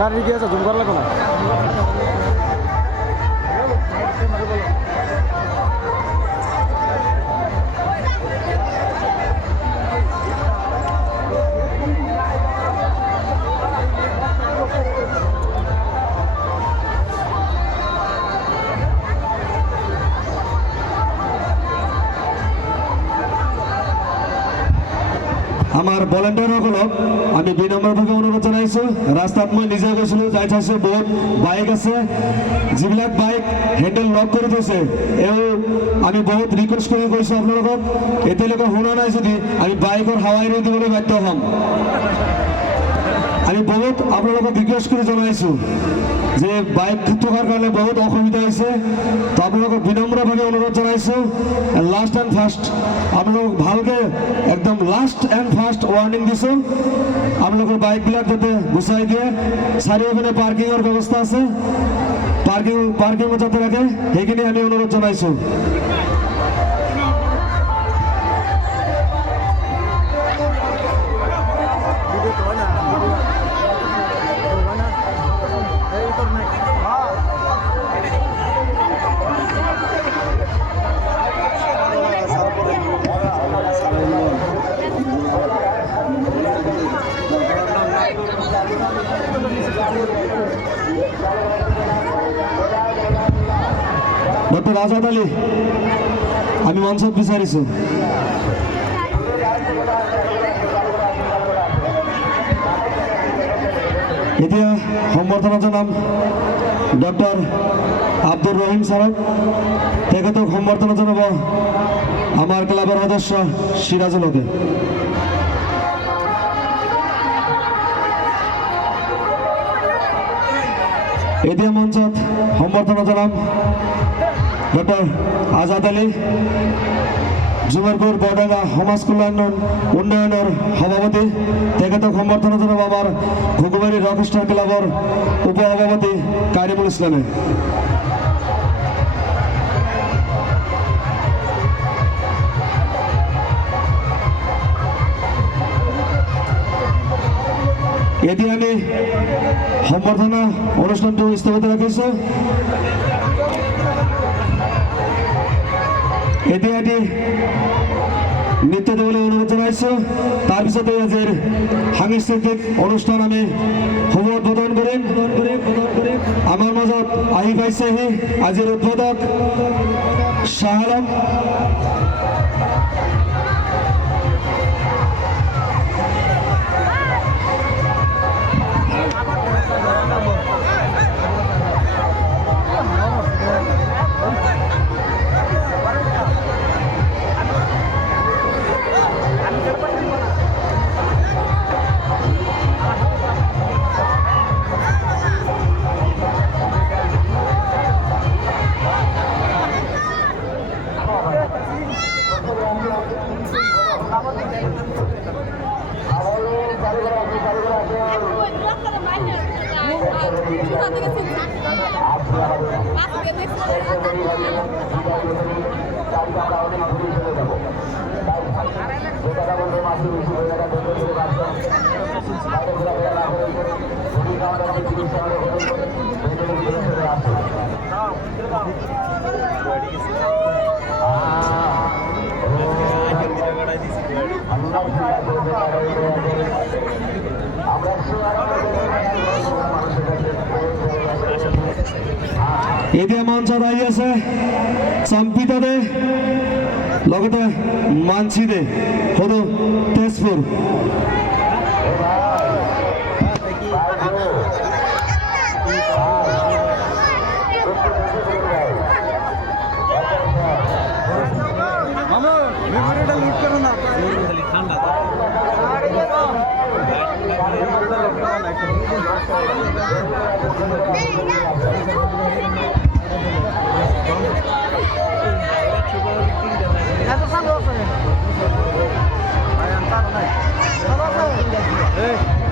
না রিগে আছে জুম করা লাগবে না আমার ভলেন্টিয়ারসকলক আমি বিনম্ৰভাৱে অনুৰোধ জনাইছোঁ ৰাস্তাত মই নিজে গৈছিলোঁ যাই চাইছোঁ বহুত বাইক আছে যিবিলাক বাইক হেণ্ডেল লক কৰি থৈছে এও আমি বহুত ৰিকুৱেষ্ট কৰি কৈছোঁ আপোনালোকক এতিয়ালৈকে শুনা নাই যদি আমি বাইকৰ হাৱাই এৰি দিবলৈ বাধ্য হ'ম আমি বহুত আপোনালোকক ৰিকুৱেষ্ট কৰি জনাইছোঁ যে বাইক থকাৰ কাৰণে বহুত অসুবিধা হৈছে তো আপোনালোকক বিনম্ৰভাৱে অনুৰোধ জনাইছোঁ লাষ্ট এণ্ড ফাৰ্ষ্ট আপোনালোকক ভালকৈ একদম লাষ্ট এণ্ড ফাৰ্ষ্ট ৱাৰ্ণিং দিছোঁ আপোনালোকৰ বাইকবিলাক যাতে গুচাই দিয়ে চাৰিওপিনে পাৰ্কিঙৰ ব্যৱস্থা আছে পাৰ্কিঙত যাতে ৰাখে সেইখিনি আমি অনুৰোধ জনাইছোঁ ডক্টর আজাদ আলী আমি মঞ্চত বিচাৰিছোঁ এতিয়া সম্বৰ্ধনা জনাম ডক্টর আব্দুর রহিম ছাৰক তেখেতক সম্বৰ্ধনা জনাব আমাৰ ক্লাবৰ সদস্য সিৰাজুলকে এতিয়া মঞ্চত সম্বৰ্ধনা জনাম ডক্টর আজাদ আলী জুমারপুর বৰডাঙ্গা সমাজ কল্যাণ উন্নয়নের সভাপতি তেখেতক সম্বৰ্ধনা জনাব আমাৰ ঘুগুবাৰী ৰকষ্টাৰ ক্লাবৰ উপ সভাপতি কাৰিমুল ইছলামে এতিয়া আমি সম্বৰ্ধনা অনুষ্ঠানটো স্থগিত ৰাখিছোঁ এতিয়া এটি নৃত্য দিবলৈ অনুৰোধ জনাইছোঁ তাৰপিছতে আজিৰ সাংস্কৃতিক অনুষ্ঠান আমি শুভ উদ্বোধন কৰিম আমাৰ মাজত আহি পাইছেহি আজিৰ উদ্বোধক শ্বাহ আলম এতিয়া মঞ্চত আহি আছে চম্পিতা দে লগতে মানসী দে সদৌ তেজপুৰ